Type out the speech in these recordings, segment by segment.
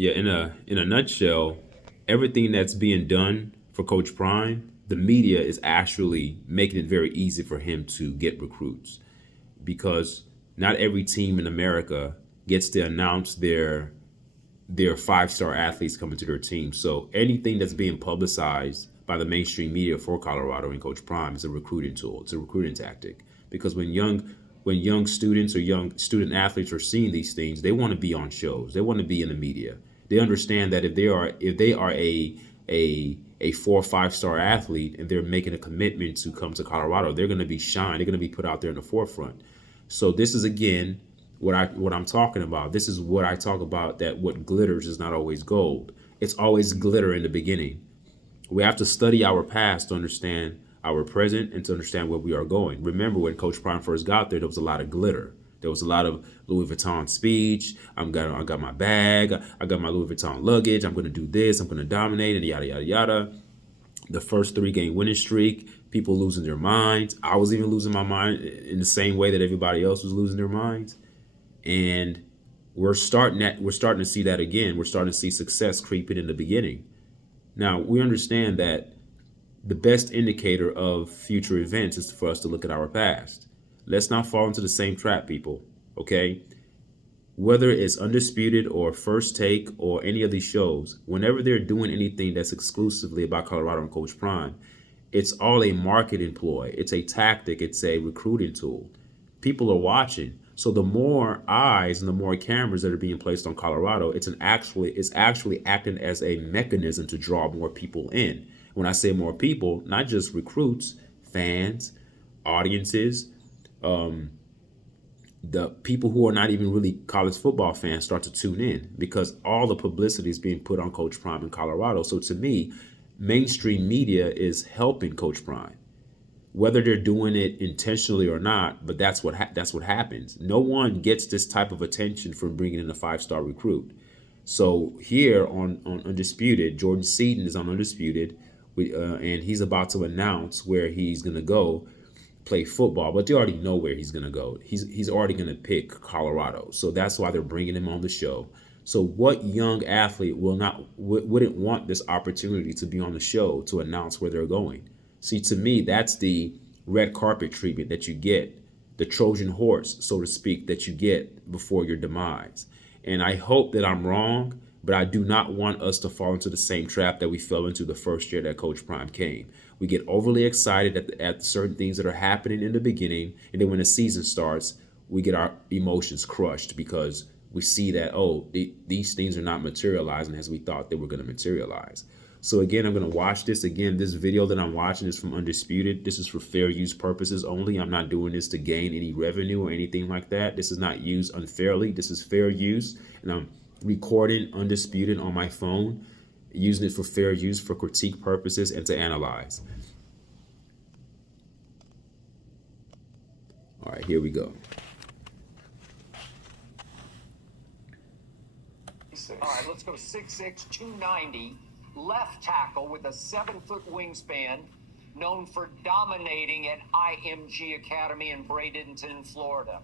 Yeah, in a nutshell, everything that's being done for Coach Prime, the media is actually making it very easy for him to get recruits because not every team in America gets to announce their five-star athletes coming to their team. So anything that's being publicized by the mainstream media for Colorado and Coach Prime is a recruiting tool. It's a recruiting tactic because when young students or young student athletes are seeing these things, they want to be on shows. They want to be in the media. They understand that if they are a 4 or 5 star athlete and they're making a commitment to come to Colorado, they're going to be shined. They're going to be put out there in the forefront. So this is again what I'm talking about. This is what I talk about, that what glitters is not always gold. It's always glitter in the beginning. We have to study our past to understand our present and to understand where we are going. Remember when Coach Prime first got there was a lot of glitter. There was a lot of Louis Vuitton speech. I got my bag. I got my Louis Vuitton luggage. I'm going to do this. I'm going to dominate and yada, yada, yada. The first 3 game winning streak, people losing their minds. I was even losing my mind in the same way that everybody else was losing their minds. And we're starting to see that again. We're starting to see success creeping in the beginning. Now, we understand that the best indicator of future events is for us to look at our past. Let's not fall into the same trap, people. Okay? Whether it's Undisputed or First Take or any of these shows, whenever they're doing anything that's exclusively about Colorado and Coach Prime, it's all a marketing ploy. It's a tactic. It's a recruiting tool. People are watching. So the more eyes and the more cameras that are being placed on Colorado, it's actually acting as a mechanism to draw more people in. When I say more people, not just recruits, fans, audiences, the people who are not even really college football fans start to tune in because all the publicity is being put on Coach Prime in Colorado. So to me, mainstream media is helping Coach Prime, whether they're doing it intentionally or not. But that's what happens. No one gets this type of attention from bringing in a 5-star recruit. So here on Undisputed, Jordan Seaton is on Undisputed, and he's about to announce where he's gonna go play football, but they already know where he's going to go. He's already going to pick Colorado. So that's why they're bringing him on the show. So what young athlete wouldn't want this opportunity to be on the show to announce where they're going? See, to me, that's the red carpet treatment that you get, the Trojan horse, so to speak, that you get before your demise. And I hope that I'm wrong, but I do not want us to fall into the same trap that we fell into the first year that Coach Prime came. We get overly excited at certain things that are happening in the beginning, and then when the season starts, we get our emotions crushed because we see that, these things are not materializing as we thought they were going to materialize. So again, I'm going to watch this. Again, this video that I'm watching is from Undisputed. This is for fair use purposes only. I'm not doing this to gain any revenue or anything like that. This is not used unfairly. This is fair use, and I'm recording Undisputed on my phone, using it for fair use for critique purposes and to analyze. All right, here we go. All right, let's go 6'6", 290, left tackle with a 7-foot wingspan, known for dominating at IMG Academy in Bradenton, Florida.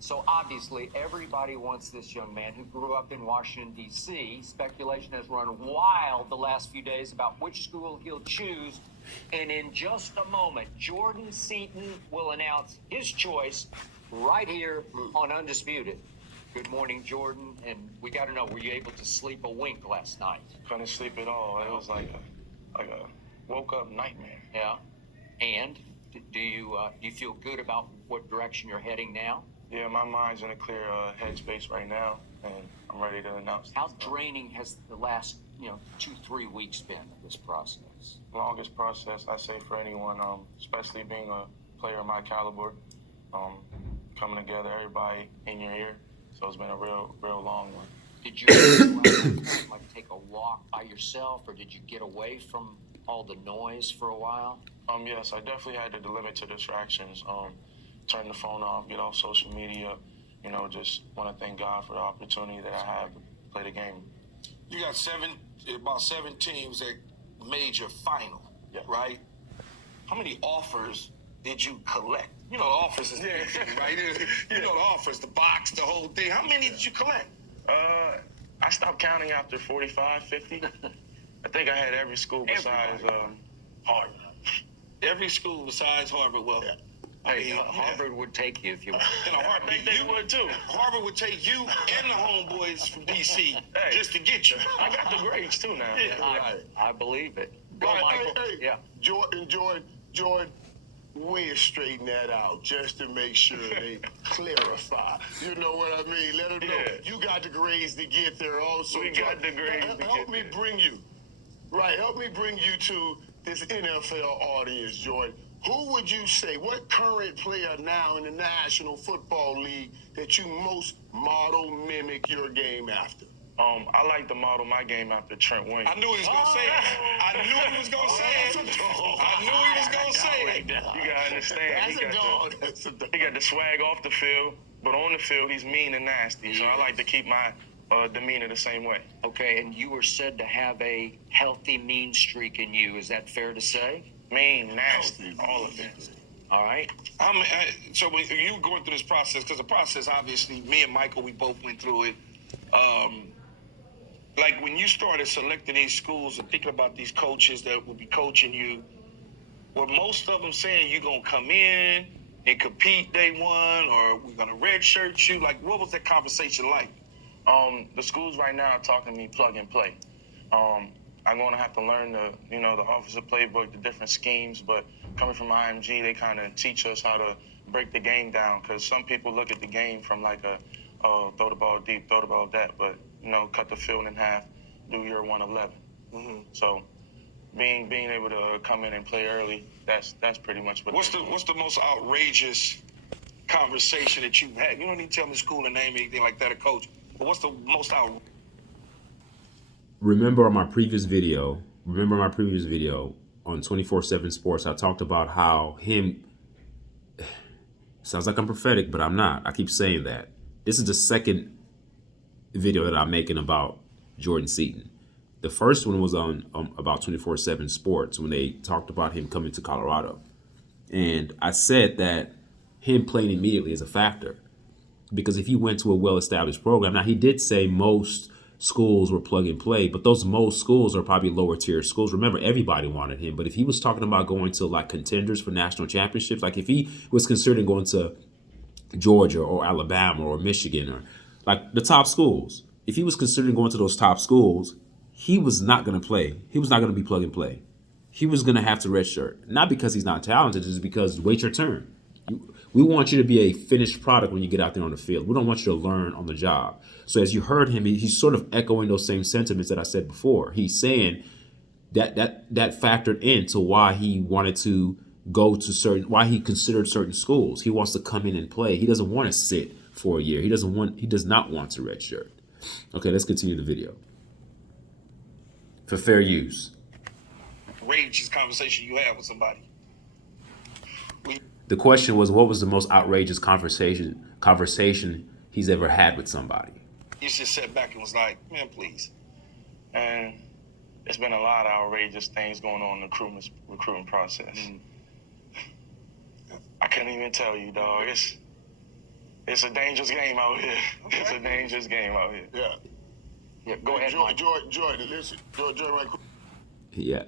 So obviously, everybody wants this young man who grew up in Washington, D.C. Speculation has run wild the last few days about which school he'll choose. And in just a moment, Jordan Seaton will announce his choice right here on Undisputed. Good morning, Jordan. And we got to know, were you able to sleep a wink last night? Couldn't sleep at all. It was like a woke up nightmare. Yeah. And do you feel good about what direction you're heading now? Yeah, my mind's in a clear headspace right now, and I'm ready to announce. How draining has the last 2-3 weeks been of this process? Longest process, I say, for anyone, especially being a player of my caliber, coming together, everybody in your ear. So it's been a real long one. Did you take a walk by yourself, or did you get away from all the noise for a while? Yes, I definitely had to limit to distractions. Turn the phone off, get off social media. Just want to thank God for the opportunity that I have to play the game. You got about seven teams that made your final, right? How many offers did you collect? The offers is the big thing, right? The offers, the box, the whole thing. How many did you collect? I stopped counting after 45, 50. I think I had every school besides Harvard. Every school besides Harvard. Well, Hey, Harvard would take you if you want. I think they would too. Harvard would take you and the homeboys from DC just to get you. I got the grades too now. I believe it. Go, Right, Michael. hey, Yeah. Jordan, we'll straighten that out just to make sure they clarify. You know what I mean? Let them know you got the grades to get there also. We got the grades to Help get me there. bring you, help me bring you to this NFL audience, Jordan. Who would you say, what current player now in the National Football League that you most model, mimic your game after? I like to model my game after Trent Williams. I knew he was gonna say it. I knew he was gonna say it. I knew he was gonna say it. You gotta understand. That's a dog. He got the swag off the field, but on the field he's mean and nasty. So I like to keep my demeanor the same way. Okay, and you were said to have a healthy mean streak in you. Is that fair to say? Mean, nasty, all of it. All right. So when you were going through this process, because the process, obviously, me and Michael, we both went through it. Like when you started selecting these schools and thinking about these coaches that would be coaching you, were most of them saying you're going to come in and compete day one, or we're going to redshirt you? Like, what was that conversation like? The schools right now are talking to me plug and play. I'm going to have to learn the offensive playbook, the different schemes, but coming from IMG, they kind of teach us how to break the game down, because some people look at the game from like throw the ball deep, throw the ball that, but, cut the field in half, do your 111. Mm-hmm. So being able to come in and play early, that's pretty much what What's the most outrageous conversation that you've had? You don't need to tell me school and name, anything like that, a coach, but what's the most outrageous? Remember my previous video on 24/7 Sports, I talked about how sounds like I'm prophetic, but I'm not. I keep saying that. This is the second video that I'm making about Jordan Seaton. The first one was on about 24/7 Sports when they talked about him coming to Colorado. And I said that him playing immediately is a factor, because if he went to a well-established program, now he did say most schools were plug and play, but those most schools are probably lower tier schools. Remember, everybody wanted him, but if he was talking about going to like contenders for national championships, like if he was considering going to Georgia or Alabama or Michigan or like the top schools, if he was considering going to those top schools, he was not going to play. He was not going to be plug and play. He was going to have to redshirt, not because he's not talented, just because wait your turn. We want you to be a finished product when you get out there on the field. We don't want you to learn on the job. So as you heard him, he's sort of echoing those same sentiments that I said before. He's saying that factored into why he wanted to go to why he considered certain schools. He wants to come in and play. He doesn't want to sit for a year. He does not want to redshirt. Okay, let's continue the video. For fair use. Outrageous conversation you have with somebody? The question was, what was the most outrageous conversation he's ever had with somebody? You just sat back and was like, man, please. And it's been a lot of outrageous things going on in the recruiting process. I couldn't even tell you, dog. It's a dangerous game out here. Okay. It's a dangerous game out here. Yeah. Yeah, go ahead, Mike. Jordan, listen. Jordan, right quick. Yeah.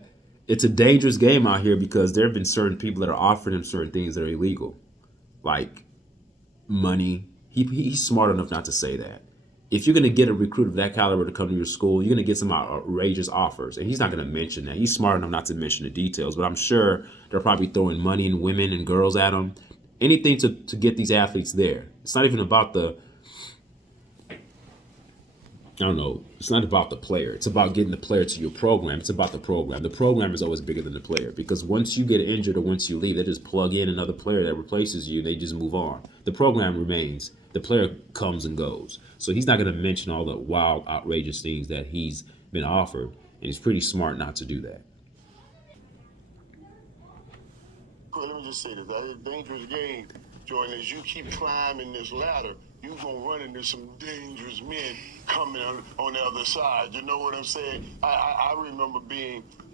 It's a dangerous game out here because there have been certain people that are offering him certain things that are illegal, like money. He's smart enough not to say that. If you're going to get a recruit of that caliber to come to your school, you're going to get some outrageous offers. And he's not going to mention that. He's smart enough not to mention the details, but I'm sure they're probably throwing money and women and girls at him. Anything to get these athletes there. It's not even about it's not about the player. It's about getting the player to your program. It's about the program. The program is always bigger than the player, because once you get injured or once you leave, they just plug in another player that replaces you. They just move on. The program remains. The player comes and goes. So he's not going to mention all the wild, outrageous things that he's been offered, and he's pretty smart not to do that. Let me just say this. That's a dangerous game, Jordan. As you keep climbing this ladder, you're going to run into some dangerous men coming on the other side. You know what I'm saying? I remember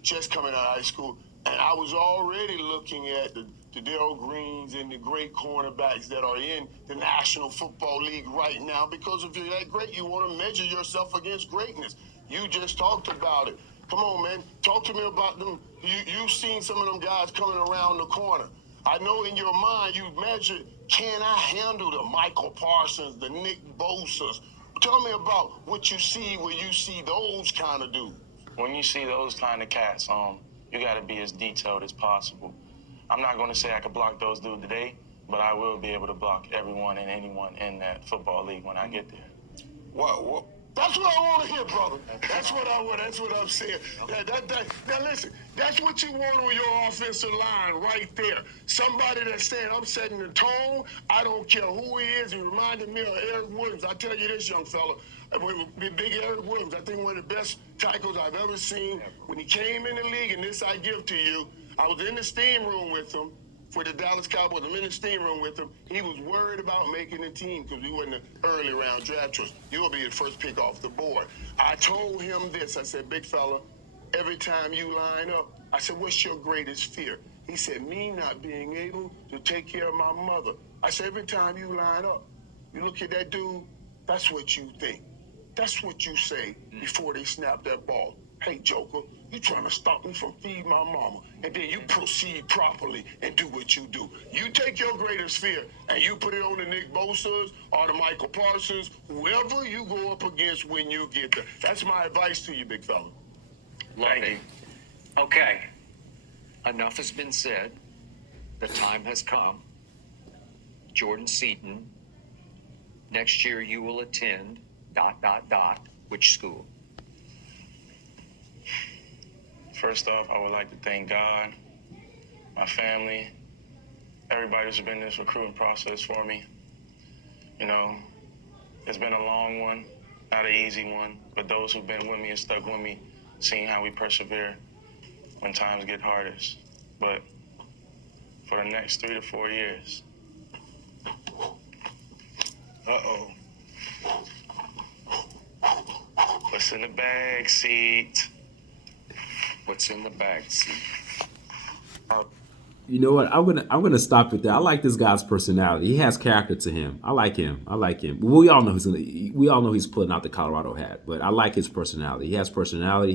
just coming out of high school, and I was already looking at the the Darryl Greens and the great cornerbacks that are in the National Football League right now, because if you're that great, you want to measure yourself against greatness. You just talked about it. Come on, man. Talk to me about them. You've seen some of them guys coming around the corner. I know in your mind you measured, can I handle the Michael Parsons, the Nick Bosa's? Tell me about what you see when you see those kind of dudes. When you see those kind of cats, you got to be as detailed as possible. I'm not going to say I could block those dudes today, but I will be able to block everyone and anyone in that football league when I get there. What? That's what I want to hear, brother. That's what I want. That's what I'm saying. Now listen, that's what you want on your offensive line right there. Somebody that's saying, I'm setting the tone. I don't care who he is. He reminded me of Eric Williams. I tell you this, young fella. Big Eric Williams, I think one of the best tackles I've ever seen. When he came in the league, and this I give to you, I was in the steam room with him for the Dallas Cowboys. I'm in the steam room with him. He was worried about making the team because we wasn't an early round draft choice. You'll be the first pick off the board. I told him this. I said, big fella, every time you line up, I said, what's your greatest fear? He said, me not being able to take care of my mother. I said, every time you line up, you look at that dude, that's what you think. That's what you say before they snap that ball. Hey, Joker, you trying to stop me from feeding my mama. And then you proceed properly and do what you do. You take your greatest fear and you put it on the Nick Bosa's or the Michael Parsons, whoever you go up against when you get there. That's my advice to you, big fella. Love it. Okay. Enough has been said. The time has come. Jordan Seaton, next year you will attend ... Which school? First off, I would like to thank God, my family, everybody who's been in this recruiting process for me. You know, it's been a long one, not an easy one, but those who've been with me and stuck with me, seeing how we persevere when times get hardest. But for the next 3 to 4 years. Uh-oh. What's in the bag seat? What's in the bag seat? You know what? I'm gonna stop it there. I like this guy's personality. He has character to him. I like him. We all know he's pulling out the Colorado hat, but I like his personality. He has personality.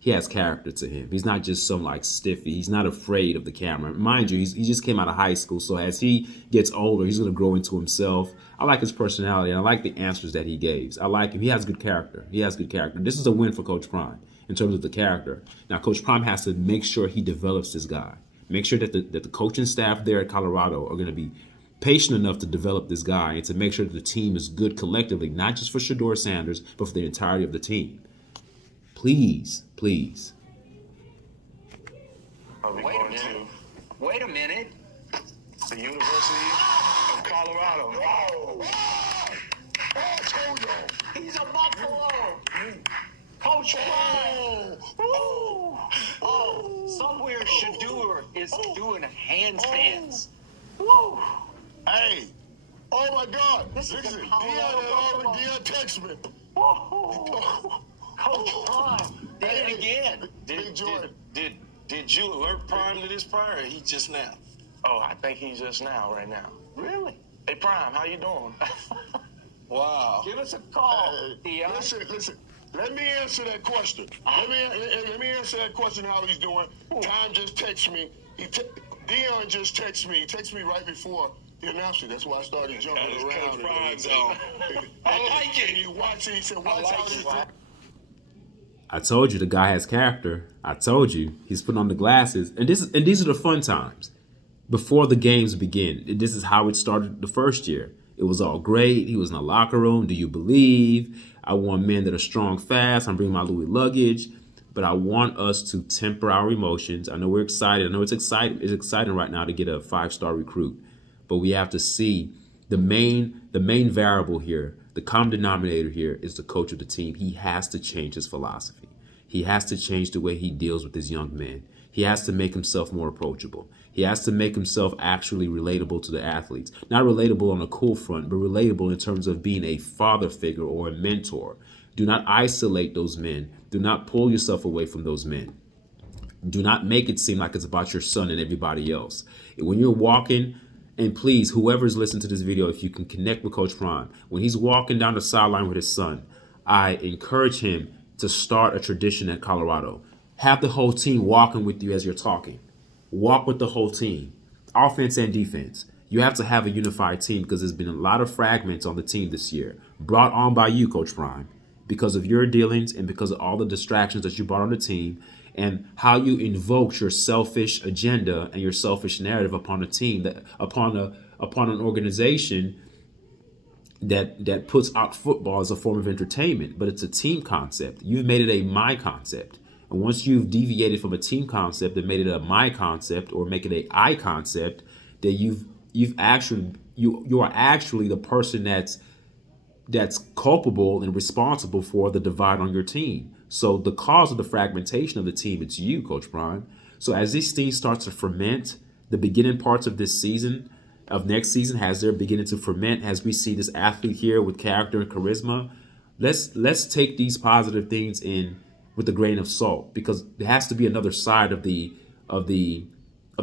He has character to him. He's not just some like stiffy. He's not afraid of the camera. Mind you, he just came out of high school, so as he gets older, he's gonna grow into himself. I like his personality, and I like the answers that he gave. I like him. He has good character. This is a win for Coach Prime in terms of the character. Now, Coach Prime has to make sure he develops this guy. Make sure that the coaching staff there at Colorado are going to be patient enough to develop this guy and to make sure that the team is good collectively, not just for Shedeur Sanders, but for the entirety of the team. Please. Wait a minute. The University of Colorado. He's a Buffalo. Coach Prime. Somewhere Shedeur is doing handstands. Woo. Hey, oh my God. This is Listen, the Colorado Dion text me. Coach Prime did it again. Big Jordan. Did you alert Prime to this prior, or he just now? Oh, I think he's just now, right now. Really? Hey, Prime, how you doing? Wow. Give us a call, Dion. Listen. Let me answer that question. Let me answer that question. How he's doing? Time just texted me. Dion just texted me. He texted me right before the announcement. That's why I started jumping around. I like it. And you watch it. He said, "Watch how this." I told you the guy has character. I told you he's putting on the glasses, and these are the fun times before the games begin. This is how it started the first year. It was all great. He was in the locker room. Do you believe? I want men that are strong, fast. I'm bringing my Louis luggage. But I want us to temper our emotions. I know we're excited. I know it's exciting. It's exciting right now to get a 5-star recruit. But we have to see the main variable here, the common denominator here is the coach of the team. He has to change his philosophy. He has to change the way he deals with his young men. He has to make himself more approachable. He has to make himself actually relatable to the athletes. Not relatable on a cool front, but relatable in terms of being a father figure or a mentor. Do not isolate those men. Do not pull yourself away from those men. Do not make it seem like it's about your son and everybody else. When you're walking, and please, whoever's listening to this video, if you can connect with Coach Prime, when he's walking down the sideline with his son, I encourage him to start a tradition at Colorado. Have the whole team walking with you as you're talking. Walk with the whole team, offense and defense. You have to have a unified team because there's been a lot of fragments on the team this year, brought on by you, Coach Prime, because of your dealings and because of all the distractions that you brought on the team and how you invoked your selfish agenda and your selfish narrative upon a team, that upon an organization that puts out football as a form of entertainment, but it's a team concept. You've made it a my concept. And once you've deviated from a team concept and made it a my concept or make it a I concept, that you are actually the person that's culpable and responsible for the divide on your team. So the cause of the fragmentation of the team, it's you, Coach Prime. So as this team starts to ferment, the beginning parts of this season, of next season, as they're beginning to ferment, as we see this athlete here with character and charisma, let's take these positive things in with a grain of salt, because there has to be another side of the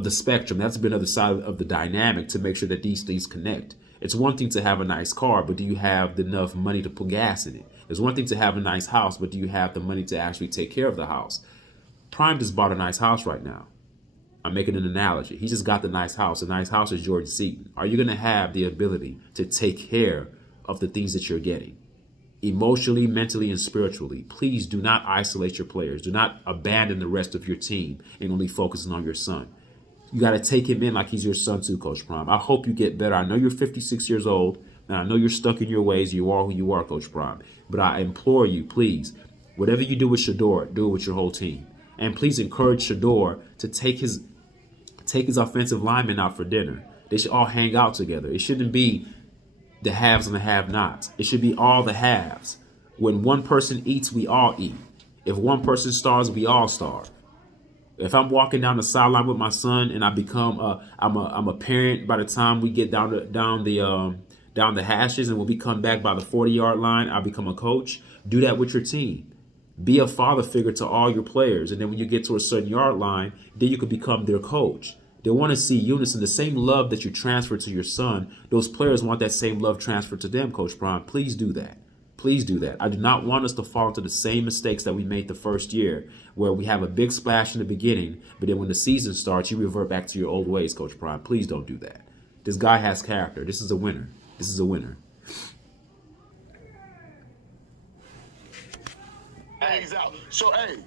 spectrum. There has to be another side of the dynamic to make sure that these things connect. It's one thing to have a nice car, but do you have enough money to put gas in it? It's one thing to have a nice house, but do you have the money to actually take care of the house? Prime just bought a nice house right now. I'm making an analogy. He just got the nice house. A nice house is Jordan Seaton. Are you going to have the ability to take care of the things that you're getting? Emotionally, mentally, and spiritually. Please do not isolate your players. Do not abandon the rest of your team and only focusing on your son. You got to take him in like he's your son too, Coach Prime. I hope you get better. I know you're 56 years old, and I know you're stuck in your ways. You are who you are, Coach Prime. But I implore you, please, whatever you do with Shador, do it with your whole team. And please encourage Shador to take his offensive linemen out for dinner. They should all hang out together. It shouldn't be the haves and the have-nots. It should be all the haves. When one person eats, we all eat. If one person starves, we all starve. If I'm walking down the sideline with my son and I become I'm a parent by the time we get down the hashes, and when we come back by the 40-yard line, I become a coach. Do that with your team. Be a father figure to all your players, and then when you get to a certain yard line, then you could become their coach. They want to see unison, the same love that you transfer to your son. Those players want that same love transferred to them, Coach Prime. Please do that. Please do that. I do not want us to fall into the same mistakes that we made the first year, where we have a big splash in the beginning, but then when the season starts, you revert back to your old ways, Coach Prime. Please don't do that. This guy has character. This is a winner. This is a winner. He's out. So, hey,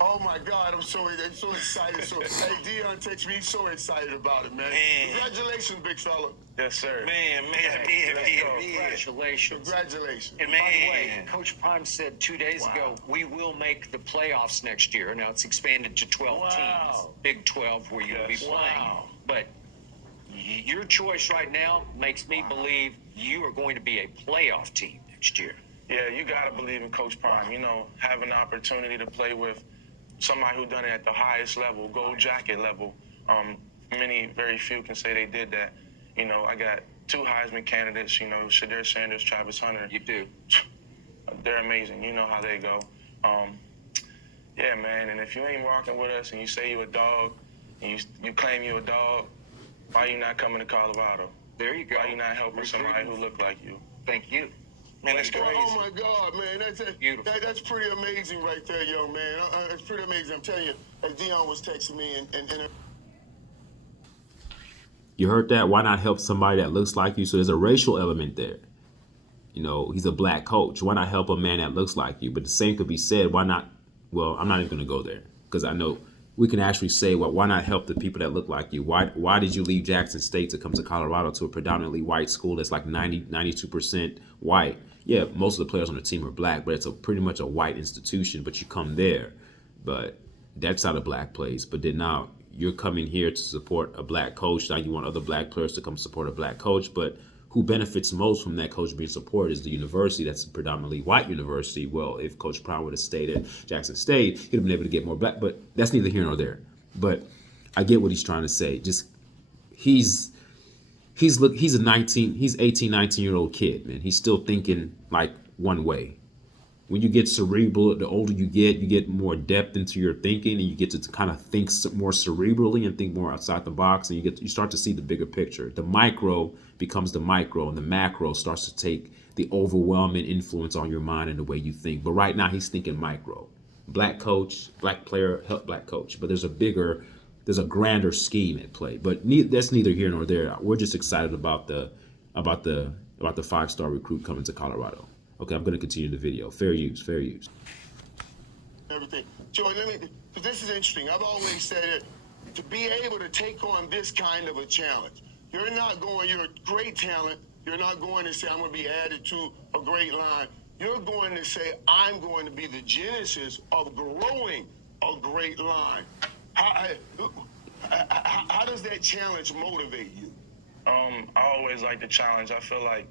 oh my God, I'm so excited. So, hey, Dion texted me. He's so excited about it, man. Congratulations, big fella. Yes, sir. Man. Congratulations. Congratulations. And by the way, Coach Prime said 2 days ago, we will make the playoffs next year. Now it's expanded to 12 teams. Big 12 where you'll be playing. But your choice right now makes me believe you are going to be a playoff team next year. Yeah, you got to believe in Coach Prime. You know, having the opportunity to play with somebody who done it at the highest level, gold jacket level. Very few can say they did that. You know, I got 2 Heisman candidates, you know, Shadir Sanders, Travis Hunter. You do. They're amazing. You know how they go. Yeah, man, and if you ain't rocking with us and you say you a dog, and you claim you a dog, why you not coming to Colorado? There you go. Why you not helping somebody who look like you? Thank you. Man, that's crazy. Oh my God, man, that's pretty amazing right there, young man. That's pretty amazing. I'm telling you, as Dion was texting me, and You heard that? Why not help somebody that looks like you? So there's a racial element there. You know, he's a black coach. Why not help a man that looks like you? But the same could be said. Why not? Well, I'm not even going to go there, because I know we can actually say, well, why not help the people that look like you? Why did you leave Jackson State to come to Colorado, to a predominantly white school that's like 92% white? Yeah, most of the players on the team are black, but it's pretty much a white institution, but you come there. But that's not a black place. But then now you're coming here to support a black coach. Now you want other black players to come support a black coach. But who benefits most from that coach being supported is the university. That's a predominantly white university. Well, if Coach Prime would have stayed at Jackson State, he'd have been able to get more black. But that's neither here nor there. But I get what he's trying to say. Just he's 18, 19-year-old kid, man. He's still thinking like one way. when you get cerebral, the older you get more depth into your thinking, and you get to kind of think more cerebrally and think more outside the box, and you start to see the bigger picture. The micro becomes the micro, and the macro starts to take the overwhelming influence on your mind and the way you think. But right now, he's thinking micro. Black coach, black player, help black coach. But there's a grander scheme at play. But that's neither here nor there. We're just excited about the 5-star recruit coming to Colorado. Okay, I'm going to continue the video. Fair use, fair use. Everything. Jordan, this is interesting. I've always said that to be able to take on this kind of a challenge, you're a great talent. You're not going to say, I'm going to be added to a great line. You're going to say, I'm going to be the genesis of growing a great line. How does that challenge motivate you? I always like the challenge. I feel like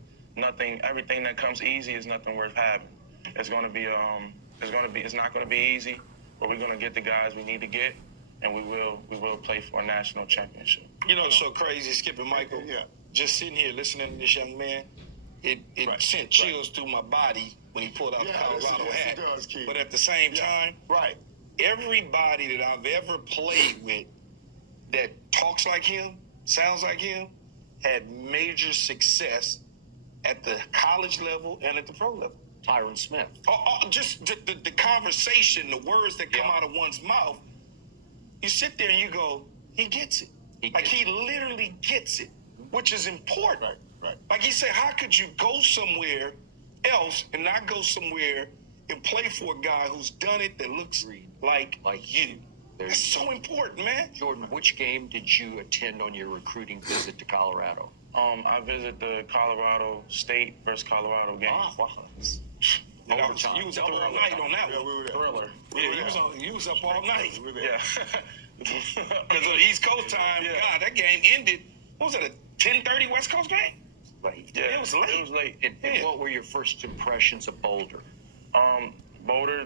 everything that comes easy is nothing worth having. It's not going to be easy, but we're going to get the guys we need to get, and we will play for a national championship. You know, it's so crazy, Skip and Michael. Yeah. Just sitting here listening to this young man, it sent chills through my body when he pulled out the Colorado hat. It does, Keith. But at the same time, everybody that I've ever played with that talks like him, sounds like him, had major success at the college level and at the pro level. Tyron Smith. Just the conversation, the words that come out of one's mouth, you sit there and you go, he gets it. He literally gets it, which is important. Right. Like he said, how could you go somewhere else and not go somewhere and play for a guy who's done it that looks like you? That's so important, man. Jordan, which game did you attend on your recruiting visit to Colorado? I visited the Colorado State versus Colorado game. You was up all night on that one. We were there. Thriller. Yeah, you was up all night. We were there. Yeah. Because of East Coast time, God, that game ended. What was it, a 10:30 West Coast game? Late. Yeah, It was late. It was late. And what were your first impressions of Boulder? Boulder,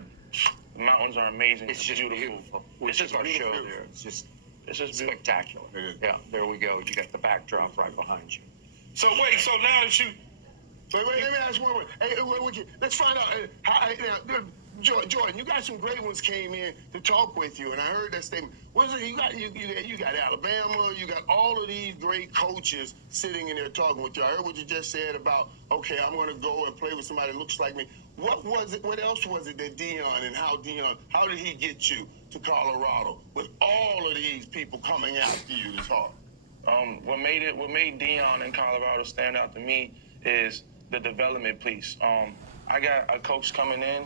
the mountains are amazing. It's just beautiful. It's just our show there. It's just spectacular. It is. Yeah, there we go. You got the backdrop right behind you. So now that you Wait, let me ask one more. Hey, let's find out. Jordan, you got some great ones came in to talk with you, and I heard that statement. What is it? You got Alabama. You got all of these great coaches sitting in there talking with you. I heard what you just said about, okay, I'm going to go and play with somebody that looks like me. What was it? What else was it that how did he get you to Colorado with all of these people coming after you this hard? What made Dion in Colorado stand out to me is the development piece. I got a coach coming in,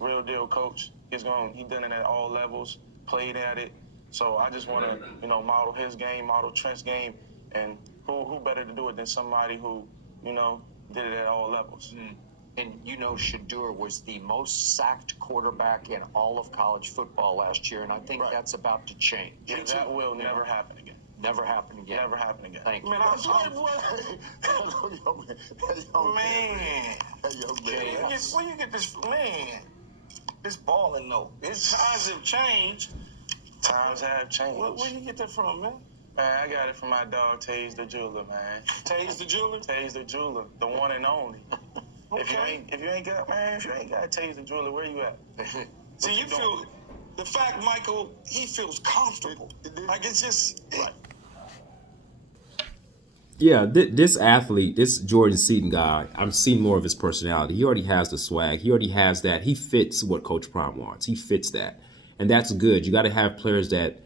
real deal coach. He done it at all levels, played at it. So I just want to, model his game, model Trent's game, and who better to do it than somebody who, did it at all levels. And Shedeur was the most sacked quarterback in all of college football last year, and I think that's about to change. Yeah, that will never happen again. Never happen again. Never happen again. Thank you. Man, where you get this from? Man, this balling though. His times have changed. Times have changed. Where you get that from, man? Man, I got it from my dog, Taze the Jeweler, man. Taze the Jeweler? Taze the Jeweler, the one and only. Okay. If you ain't got Taze the Jeweler, where you at? See, you feel the fact, Michael, he feels comfortable. Like it's just Right. Yeah, this athlete, this Jordan Seaton guy, I'm seeing more of his personality. He already has the swag. He already has that. He fits what Coach Prime wants. He fits that. And that's good. You got to have players that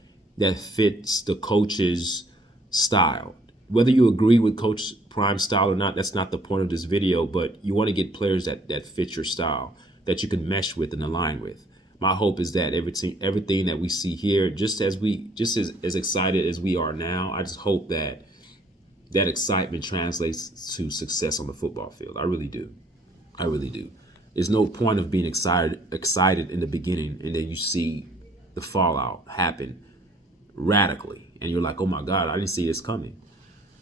fits the coach's style. Whether you agree with Coach Prime's style or not, that's not the point of this video, but you want to get players that fit your style, that you can mesh with and align with. My hope is that everything that we see here, just as excited as we are now, I just hope that excitement translates to success on the football field. I really do. I really do. There's no point of being excited in the beginning and then you see the fallout happen radically. And you're like, oh my God, I didn't see this coming.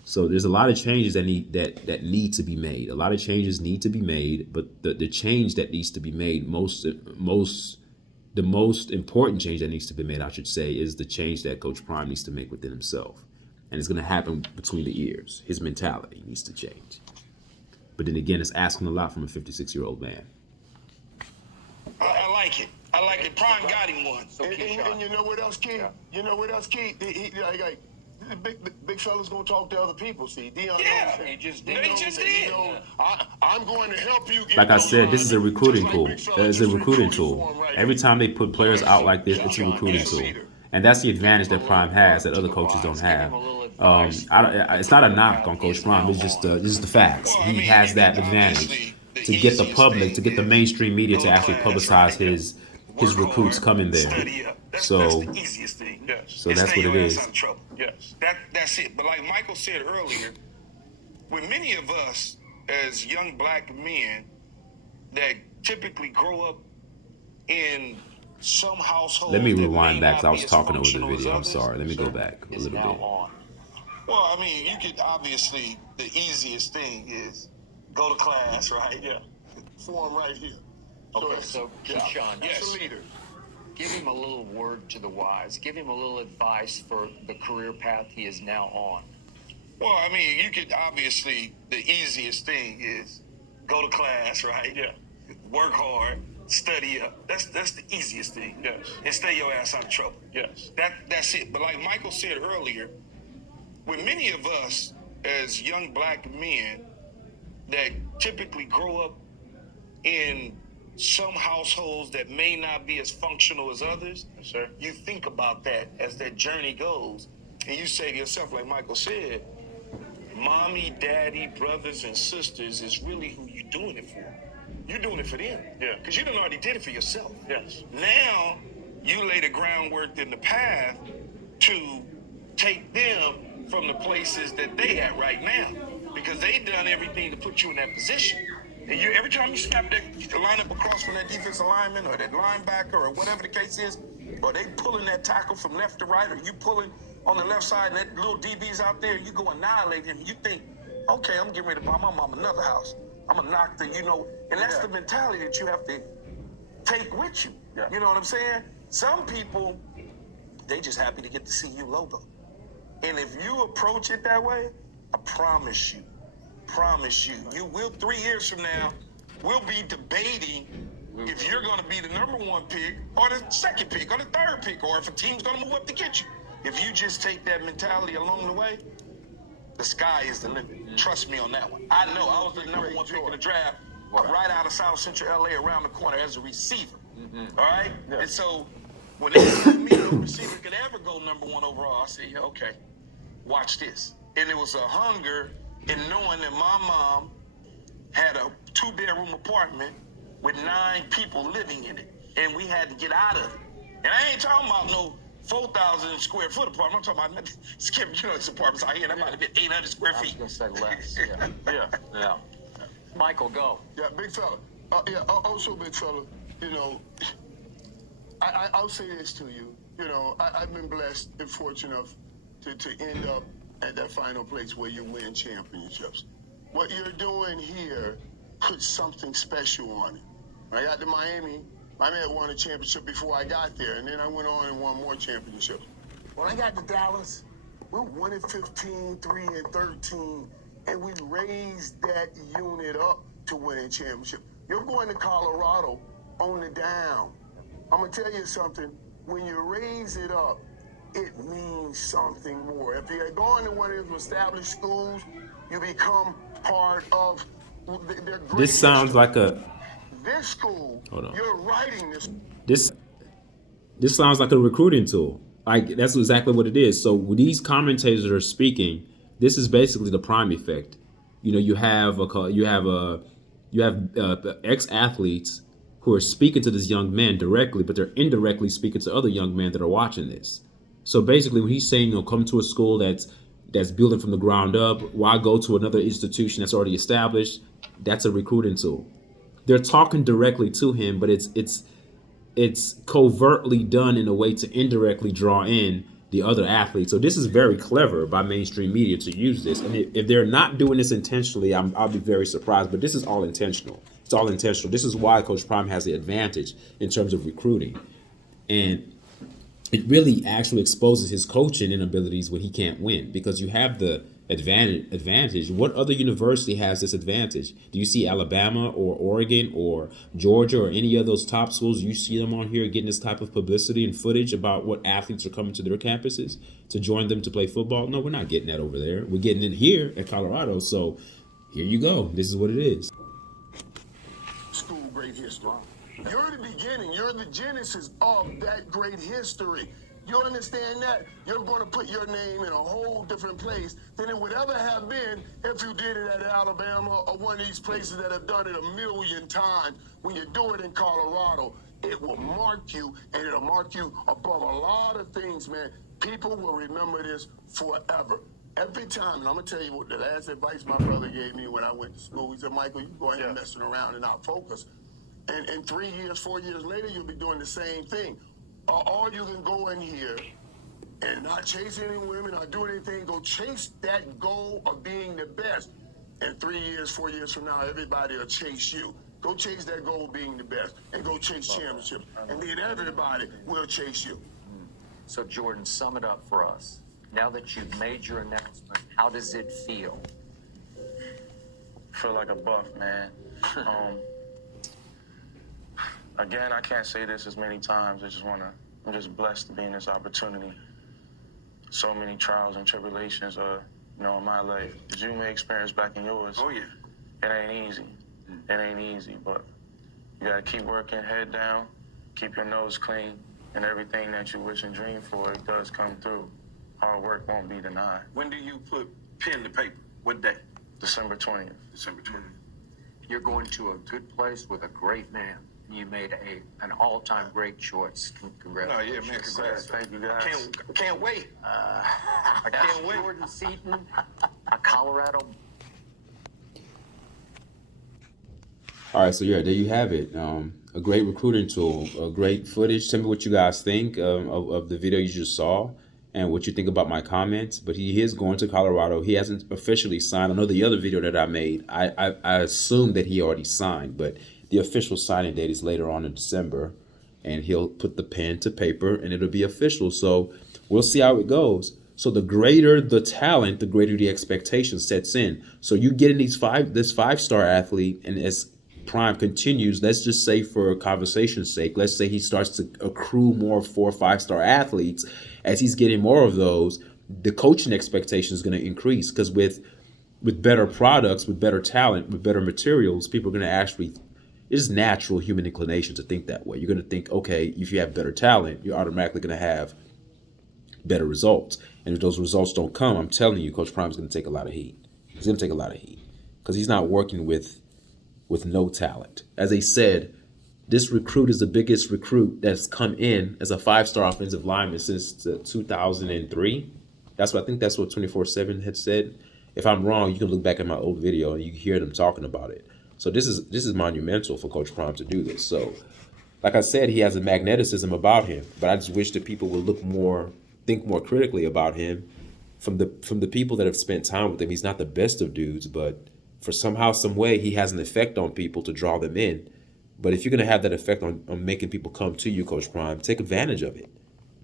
So there's a lot of changes that need to be made. A lot of changes need to be made, but the change that needs to be made, the most important change that needs to be made, I should say, is the change that Coach Prime needs to make within himself. And it's going to happen between the ears. His mentality needs to change. But then again, it's asking a lot from a 56-year-old man. like it. I like it. Prime got him one. So And Keyshawn. you know what else, Key? Yeah. You know what else, Key? Like, the big fella's gonna talk to other people. See, Dion. Yeah, knows- he just he did. They knows just that, did. You know, I'm going to help you. Get Like I those said, this is a lines, recruiting just like tool. Big Fella It's a just recruiting recruited tool. for him right Every here. time they put players out like this, it's a recruiting Yes. tool. And that's the advantage that Prime has that other coaches don't have. It's not a knock on Coach Prime. It's just the facts. Well, I He mean, has you that could advantage obviously, the to get the easiest public, to thing get the is mainstream media go to to actually class, publicize right? his Work recruits hard, coming there. Study up. That's So the easiest thing. Yes. So And that's stay what your it ass is. out of trouble. Yes. That's it. But like Michael said earlier, with many of us as young black men that typically grow up in some households. Let me that rewind may back not because I was be as talking over the functional as video. I'm others, sorry. Let me go back a Is little now bit. on. Well, I mean, you could obviously, the easiest thing is go to class, right? Yeah. Form right here. Okay, so Keyshawn, That's Yes. a leader. give him a little word to the wise. Give him a little advice for the career path he is now on. Well, I mean, you could obviously, the easiest thing is go to class, right? Yeah. Work hard, study up. That's the easiest thing. Yes. And stay your ass out of trouble. Yes. That's it. But like Michael said earlier, with many of us as young black men that typically grow up in some households that may not be as functional as others, Yes, sir. you think about that as that journey goes, and you say to yourself, like Michael said, mommy, daddy, brothers, and sisters is really who you're doing it for. You're doing it for them. Yeah. Because you done already did it for yourself. Yes. Now, you lay the groundwork in the path to take them from the places that they at right now. Because they done everything to put you in that position. And you, every time you snap that line up across from that defensive lineman or that linebacker or whatever the case is, or they pulling that tackle from left to right, or you pulling on the left side and that little DB's out there, you go annihilate him. You think, okay, I'm getting ready to buy my mom another house. I'm gonna knock the, and that's the mentality that you have to take with you. Yeah. You know what I'm saying? Some people, they just happy to get the CU logo. And if you approach it that way, I promise you, you will 3 years from now, we'll be debating if you're going to be the number one pick or the second pick or the third pick, or if a team's going to move up to get you. If you just take that mentality along the way, the sky is the limit. Trust me on that one. I know I was the number one pick in the draft, right out of South Central LA, around the corner as a receiver. All right? And so when they told me no receiver could ever go number one overall, I said, yeah, okay, watch this. And it was a hunger in knowing that my mom had a 2-bedroom apartment with 9 people living in it. And we had to get out of it. And I ain't talking about no 4,000 square foot apartment. I'm talking about, Skip, these apartments out here, that might have been 800 square I was feet. going to say less. Yeah. Yeah. Michael, go. Yeah, big fella. Also, big fella, I'll say this to you. I've been blessed and fortunate enough to end up at that final place where you win championships. What you're doing here puts something special on it. When I got to Miami had won a championship before I got there, and then I went on and won more championships. When I got to Dallas, we were 1-15, 3-13, and we raised that unit up to winning championship. You're going to Colorado on the down. I'm gonna tell you something. When you raise it up, it means something more. If you're going to one of those established schools, you become part of their great This sounds history. like a This school, Hold on. you're writing this. this sounds like a recruiting tool. Like that's exactly what it is. So when these commentators are speaking, this is basically the Prime effect. You have ex-athletes who are speaking to this young man directly, but they're indirectly speaking to other young men that are watching this. So basically, when he's saying, come to a school that's building from the ground up, why go to another institution that's already established? That's a recruiting tool. They're talking directly to him, but it's covertly done in a way to indirectly draw in the other athletes. So this is very clever by mainstream media to use this. And if they're not doing this intentionally, I'll be very surprised. But this is all intentional. It's all intentional. This is why Coach Prime has the advantage in terms of recruiting. And it really actually exposes his coaching inabilities when he can't win, because you have the advantage. What other university has this advantage? Do you see Alabama or Oregon or Georgia or any of those top schools? You see them on here getting this type of publicity and footage about what athletes are coming to their campuses to join them to play football? No, we're not getting that over there. We're getting it here at Colorado. So here you go. This is what it is. School great history. You're the beginning. You're the genesis of that great history. You understand that? You're going to put your name in a whole different place than it would ever have been if you did it at Alabama or one of these places that have done it a million times. When you do it in Colorado, it will mark you, and it'll mark you above a lot of things, man. People will remember this forever. Every time, and I'm going to tell you what the last advice my brother gave me when I went to school. He said, Michael, you go ahead messing around and not focus. And 3 years, 4 years later, you'll be doing the same thing. Or you can go in here and not chase any women or do anything. Go chase that goal of being the best. And 3 years, 4 years from now, everybody will chase you. Go chase that goal of being the best and go chase championships. And then everybody will chase you. So, Jordan, sum it up for us. Now that you've made your announcement, how does it feel? Feel like a buff, man. Again, I can't say this as many times. I'm just blessed to be in this opportunity. So many trials and tribulations, in my life. As you may experience back in yours. Oh, yeah. It ain't easy. It ain't easy, but you gotta keep working, head down, keep your nose clean, and everything that you wish and dream for, it does come through. Hard work won't be denied. When do you put pen to paper? What day? December 20th. December 20th. You're going to a good place with a great man. You made an all-time great choice. Oh, Congratulations. yeah, man, congrats. Thank you, guys. I can't wait. I can't wait. Jordan Seaton, a Colorado. All right, so yeah, there you have it. A great recruiting tool, a great footage. Tell me what you guys think of the video you just saw and what you think about my comments. But he is going to Colorado. He hasn't officially signed. I know the other video that I made, I assumed that he already signed, but the official signing date is later on in December, and he'll put the pen to paper and it'll be official. So we'll see how it goes. So the greater the talent, the greater the expectation sets in. So you get in this five-star athlete, and as Prime continues, let's just say for conversation's sake, let's say he starts to accrue more 4 or 5-star athletes. As he's getting more of those, the coaching expectation is going to increase, because with better products, with better talent, with better materials, people are going to actually, it's natural human inclination to think that way. You're going to think, okay, if you have better talent, you're automatically going to have better results. And if those results don't come, I'm telling you, Coach Prime is going to take a lot of heat. He's going to take a lot of heat because he's not working with no talent. As they said, this recruit is the biggest recruit that's come in as a 5-star offensive lineman since 2003. That's what 24/7 had said. If I'm wrong, you can look back at my old video and you can hear them talking about it. So this is monumental for Coach Prime to do this. So, like I said, he has a magneticism about him, but I just wish that people would think more critically about him from the people that have spent time with him. He's not the best of dudes, but for somehow, some way, he has an effect on people to draw them in. But if you're going to have that effect on making people come to you, Coach Prime, take advantage of it.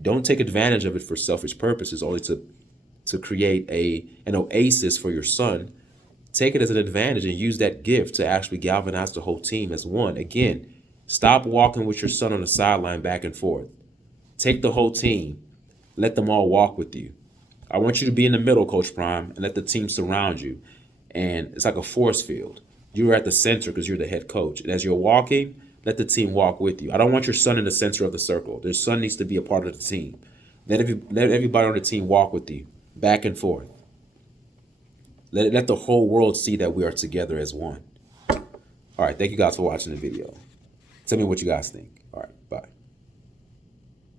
Don't take advantage of it for selfish purposes, only to create an oasis for your son. Take it as an advantage and use that gift to actually galvanize the whole team as one. Again, stop walking with your son on the sideline back and forth. Take the whole team. Let them all walk with you. I want you to be in the middle, Coach Prime, and let the team surround you. And it's like a force field. You're at the center because you're the head coach. And as you're walking, let the team walk with you. I don't want your son in the center of the circle. Your son needs to be a part of the team. Let everybody on the team walk with you, back and forth. Let the whole world see that we are together as one. All right, thank you guys for watching the video. Tell me what you guys think.